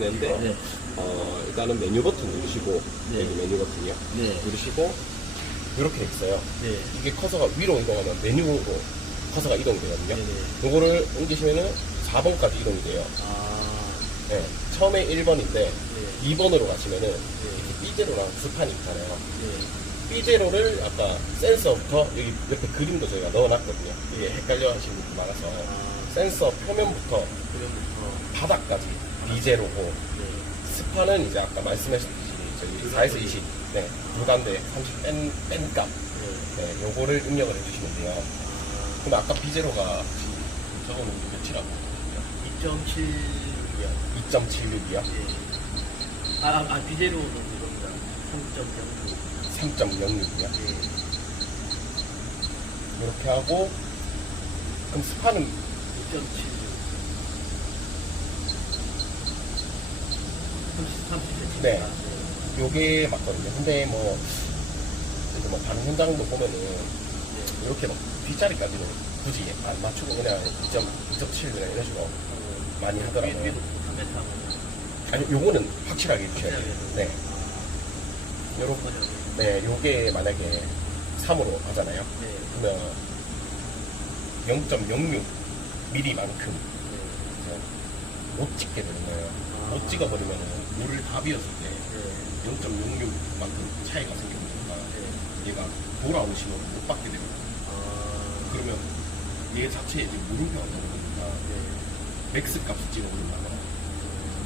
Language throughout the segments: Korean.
되는데 네. 어, 일단은 메뉴 버튼 누르시고 네. 여기 메뉴 버튼이요. 네. 누르시고 이렇게 있어요. 네. 이게 커서가 위로 이동하면 메뉴로 커서가 이동이 되거든요. 네네. 요거를 옮기시면은 4번까지 이동이 돼요. 아, 네. 처음에 1번인데 네. 2번으로 가시면은 네. B제로랑 스판이 있잖아요. 네. B제로를 아까 센서부터 여기 옆에 그림도 저희가 넣어놨거든요. 이게 헷갈려 하시는 분들 많아서 아, 센서 표면부터 그럼부터. 바닥까지 B제로고 네. 스판은 이제 아까 말씀하셨듯이 저희 4에서 20, 네, 불가인데 30 뺀, 뺀 값, 네. 네, 요거를 입력을 해주시면 돼요. 아, 근데 아까 B제로가 혹시 저거는 몇이라고? 2.7이요. 2.76이요? 네. 아, 아, 아, 비제로는 이겁니다. 3.0. 3.06이요? 네. 이렇게 하고 그럼 스판은 2.7. 네. 요게 맞거든요. 근데 뭐 이제 뭐 다른 현장도 보면은 이렇게 막 뒷자리까지는 굳이 안 맞추고 그냥 2.2.7 그냥 이런 식으로 많이 하더라고요. 위도 3m 하면. 아니 요거는 확실하게 해주셔야 돼요. 네. 요렇게 네, 요게 만약에 3으로 하잖아요. 네. 그러면 0.06 mm만큼 못 찍게 되는 거예요. 못 찍어버리면 물을 다 비웠을 때 네. 0.06만큼 차이가 생기니까 얘가 돌아오는 신호를 못 받게 됩니다. 아, 그러면 얘 자체에 이제 물음표가 나오니까 맥스 값을 찍어버린다거나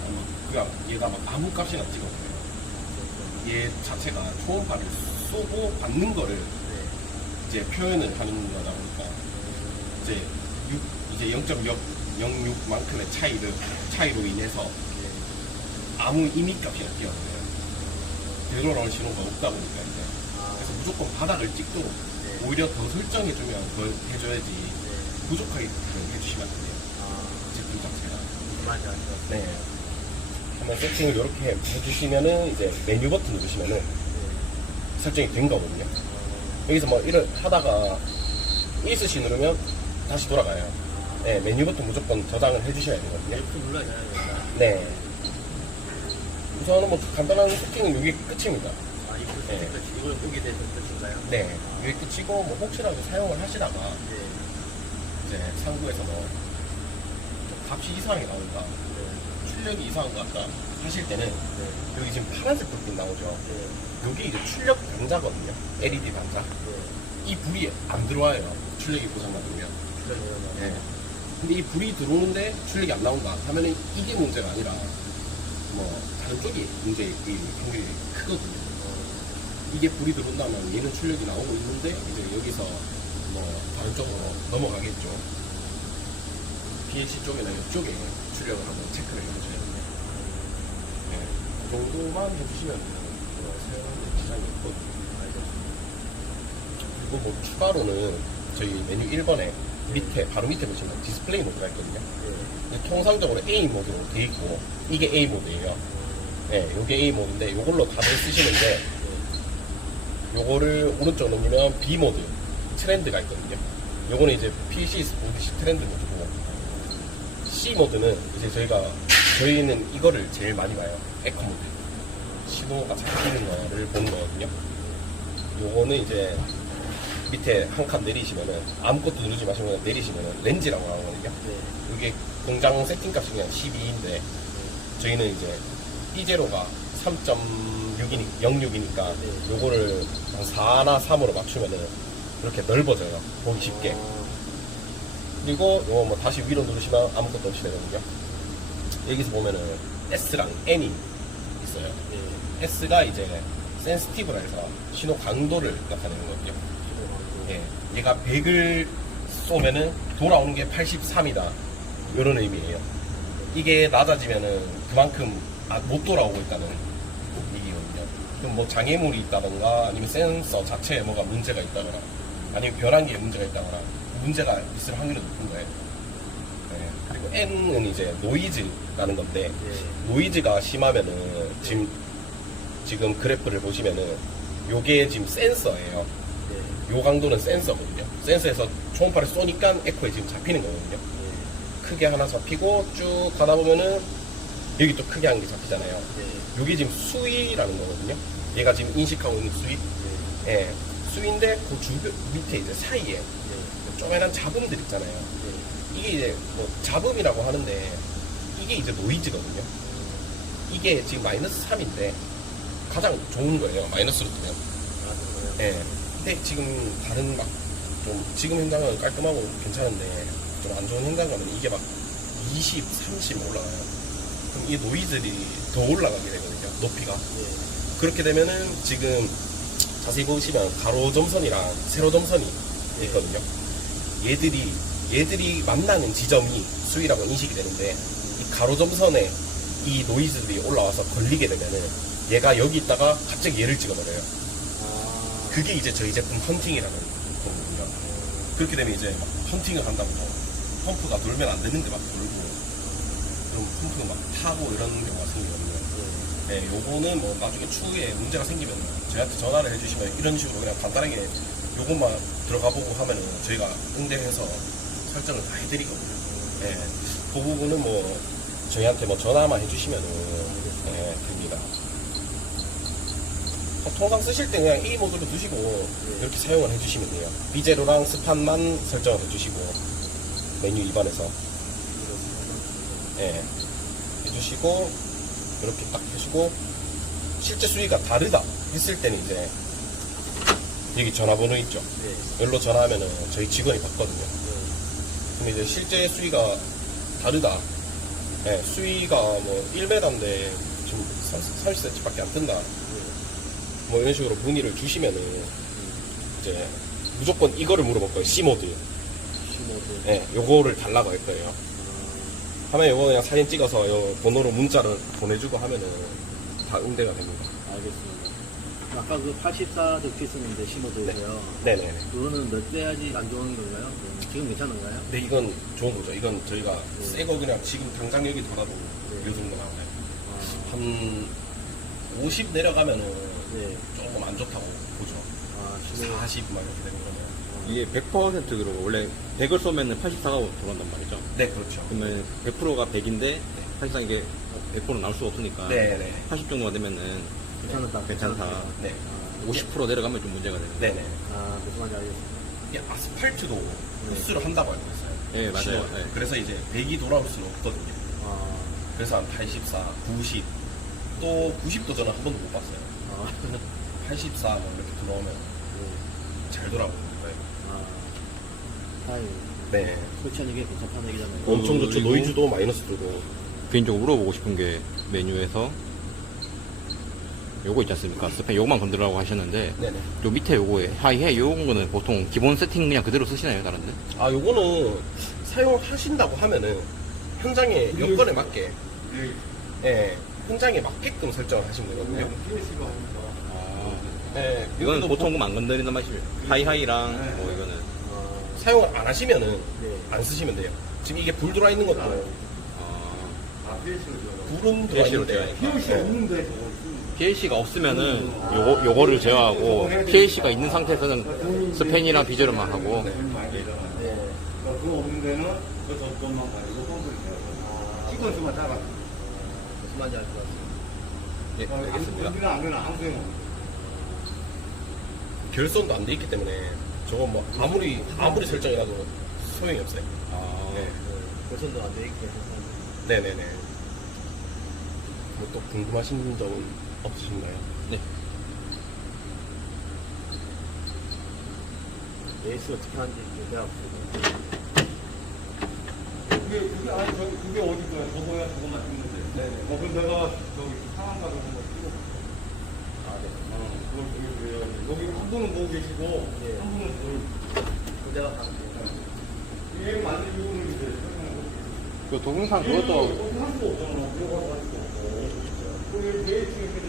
아마 그냥 얘가 막 아무 값이나 찍어버려요. 얘 자체가 초음파를 쏘고 받는 거를 네. 이제 표현을 하는 거다 보니까 이제 6, 이제 0.06만큼의 차이를 차이로 인해서 아무 이미 값이나 뛰어들어요. 되돌아올 신호가 없다 보니까 이제 그래서 무조건 바닥을 찍도록 네. 오히려 더 설정해주면 그걸 해줘야지 네. 부족하게 해주시면 안 돼요. 아, 제품 자체가. 맞아. 네. 한번 세팅을 이렇게 해주시면은 이제 메뉴 버튼 누르시면은 네. 설정이 된 거거든요. 여기서 뭐 이런 하다가 ESC 누르면 다시 돌아가요. 네, 메뉴 버튼 무조건 저장을 해주셔야 되거든요. 되나? 네. 우선은 뭐 간단한 세팅은 이게 끝입니다. 아, 이거 네. 끝 이걸 보게 되는 끝인가요? 네. 이게 끝이고 뭐 혹시라도 사용을 하시다가 네. 이제 상부에서 뭐 값이 이상하게 나온다. 네. 출력이 이상한 것 같다 하실 때는 네. 여기 지금 파란색 불빛 나오죠. 네. 여기 이제 출력 단자거든요. LED 단자. 네. 이 불이 안 들어와요. 출력이 고장나면. 그러면 네. 근데 이 불이 들어오는데 출력이 안 나온다 하면은 이게 문제가 아니라 뭐 다른 쪽이 문제일 확률이 크거든요. 이게 불이 들어온다면 얘는 출력이 나오고 있는데 이제 여기서 뭐 다른 쪽으로 넘어가겠죠. BNC 쪽이나 이쪽에 출력을 한번 체크를 해보셔야 돼요. 네. 그 정도만 해주시면 뭐 사용하는 지장이 없거든요. 그리고 뭐 추가로는 저희 메뉴 1번에 밑에 바로 밑에 보시면 디스플레이 모드가 있거든요. 근데 통상적으로 A 모드로 돼 있고 이게 A 모드예요. 네, 요게 A 모드인데 요걸로 다들 쓰시는데 요거를 오른쪽 넘기면 B 모드 트렌드가 있거든요. 요거는 이제 PC 보듯이 트렌드 모드고 C 모드는 이제 저희가 저희는 이거를 제일 많이 봐요. 에코 모드. 신호가 잡히는 거를 보는 거거든요. 요거는 이제 밑에 한 칸 내리시면은 아무것도 누르지 마시고 내리시면은 렌즈라고 나오거든요. 네. 이게 공장 세팅 값이 그냥 12인데 저희는 이제 P0가 3.6이니 06이니까 네. 요거를 한 4나 3으로 맞추면은 이렇게 넓어져요. 보기 쉽게. 그리고 요거 뭐 다시 위로 누르시면 아무것도 없이 되거든요. 여기서 보면은 S랑 N이 있어요. 네. S가 이제 센스티브라 해서 신호 강도를 나타내는 거거든요. 예, 얘가 100을 쏘면은 돌아오는 게 83이다. 이런 의미예요. 이게 낮아지면은 그만큼 아, 못 돌아오고 있다는 얘기거든요. 그럼 뭐 장애물이 있다던가 아니면 센서 자체에 뭐가 문제가 있다거나 아니면 변환기에 문제가 있다거나 문제가 있을 확률이 높은 거예요. 예, 그리고 N은 이제 노이즈라는 건데 네. 노이즈가 심하면은 지금 지금 그래프를 보시면은 요게 지금 센서예요. 네. 요 강도는 센서거든요. 센서에서 초음파를 쏘니까 에코에 지금 잡히는 거거든요. 크게 하나 잡히고 쭉 가다 보면은 여기 또 크게 한 게 잡히잖아요. 네. 여기 지금 수위라는 거거든요. 얘가 지금 인식하고 있는 수위. 네. 예. 수위인데 그 주변 밑에 이제 사이에 네. 쪼매난 잡음들 있잖아요. 네. 이게 이제 뭐 잡음이라고 하는데 이게 이제 노이즈거든요. 이게 지금 마이너스 3인데 가장 좋은 거예요. 마이너스로 뜨면. 아? 예. 근데 지금 다른 막 좀 지금 현장은 깔끔하고 괜찮은데 좀 안 좋은 현장은 이게 막 20, 30 올라가요. 그럼 이 노이즈들이 더 올라가게 되거든요. 높이가. 네. 그렇게 되면은 지금 자세히 보시면 가로 점선이랑 세로 점선이 있거든요. 얘들이 얘들이 만나는 지점이 수위라고 인식이 되는데 이 가로 점선에 이 노이즈들이 올라와서 걸리게 되면은 얘가 여기 있다가 갑자기 얘를 찍어버려요. 아. 그게 이제 저희 제품 헌팅이라는 거거든요. 그렇게 되면 이제 막 헌팅을 한다고 펌프가 돌면 안 되는데 막 돌고 그럼 펌프가 막 타고 이런 경우가 생기거든요. 네, 요거는 뭐 나중에 추후에 문제가 생기면 저희한테 전화를 해주시면 이런 식으로 그냥 간단하게 요것만 들어가 보고 하면은 저희가 응대해서 설정을 다 해드리거든요. 네, 그 부분은 뭐 저희한테 뭐 전화만 해주시면은 네, 됩니다. 어, 통상 쓰실 때 그냥 A 모드로 두시고 이렇게 사용을 해주시면 돼요. 비제로랑 스판만 설정을 해주시고 메뉴 2번에서 예, 해주시고 이렇게 딱 해주시고 실제 수위가 다르다 했을 때는 이제 여기 전화번호 있죠. 네. 여기로 전화하면은 저희 직원이 받거든요. 그럼 이제 실제 수위가 다르다. 예, 수위가 뭐 1m인데 지금 30cm밖에 안 뜬다. 뭐 이런 식으로 문의를 주시면은 이제 무조건 이거를 물어볼 거예요. C모드. 시모드. 예, 요거를 달라고 할 거예요. 하면 요거 그냥 사진 찍어서 요 번호로 문자를 보내주고 하면은 다 응대가 됩니다. 알겠습니다. 아까 그 84 적혀 있었는데 시모드에서요. 네네. 그거는 몇 대야지 안 좋은 건가요? 네. 지금 괜찮은가요? 근데 이건 좋은 거죠. 이건 저희가 네. 새거 그냥 지금 당장 여기 돌아도 네. 요 정도 나와요. 아, 한50 내려가면은 네. 조금 안 좋다고 보죠. 아, 시모드. 40만 이렇게 되는 거면. 이게 100% 그러고 원래 100을 쏘면 84가 들어간단 말이죠. 네, 그렇죠. 그러면 100%가 100인데 사실상 이게 100% 나올 수가 없으니까 네 네. 80 정도가 되면은 괜찮다. 괜찮다. 네. 아, 50% 내려가면 좀 문제가 되는 거예요. 네네. 아, 무슨 말인지 알겠습니다. 이게 아스팔트도 흡수를 한다고 알고 있어요. 네, 맞아요. 네. 그래서 이제 100이 돌아올 수는 없거든요. 아, 그래서 한 84, 90, 또 90도 저는 한 번도 못 봤어요. 아, 84 뭐 이렇게 들어오면 네. 잘 돌아오는 거예요. 아, 아유, 네. 설치하는 게 괜찮다는 얘기잖아요. 어, 엄청 좋죠. 그리고- 노이즈도 마이너스 들고. 개인적으로 물어보고 싶은 게 메뉴에서 요거 있지 않습니까? 스팸 요거만 건드리라고 하셨는데 네네. 요 밑에 요거에 하이해 요런 거는 보통 기본 세팅 그냥 그대로 쓰시나요 다른데? 아, 요거는 사용을 하신다고 하면은 현장의 여건에 맞게, 예, 현장에 맞게끔 설정을 하시면 되거든요. 예, 이거는 여기도 보통 뭐 그럼 안 건드린단 말이죠. 하이하이랑 뭐 이거는 아, 사용을 안 하시면은 네. 안 쓰시면 돼요. 지금 이게 불 들어와 있는 것도 어, 불은 들어와 PLC 로 있는데 되어 PLC가 없으면은 요거, 요거를 제어하고 PLC가 있는 상태에서는 스팬이랑 비저로만 하고 네. 그거 없는 데는 그 젖돈만 가지고 펌프를 해요. 시퀀스만 따라. 무슨 말인지 알 것 같습니다. 네, 알겠습니다. 우리는 안 되나 없어. 결손도 안 돼 있기 때문에 저거 뭐 아무리 아무리 설정이라도 소용이 없어요. 아, 네. 결선도 안 돼 있게 괜찮아요. 네네네. 뭐 또 궁금하신 점은 없으신가요? 네. 레이스 어떻게 하는지 내가 그게, 그게, 아니, 저기, 그게 어디 거야? 저거야, 저거만 찍는 데. 네네. 어, 그럼 내가 저기 상한 가서 한번 찍어. 아, 네. 어, 그걸 그래야지. 여기 한 분은 보고 계시고, 네. 한 분은 볼. 그 내가 가는 이게 만든 이유는 이제 설명하고. 그 동영상 그것도 할 수가 없잖아. 할 수가 없고. 그게 베이징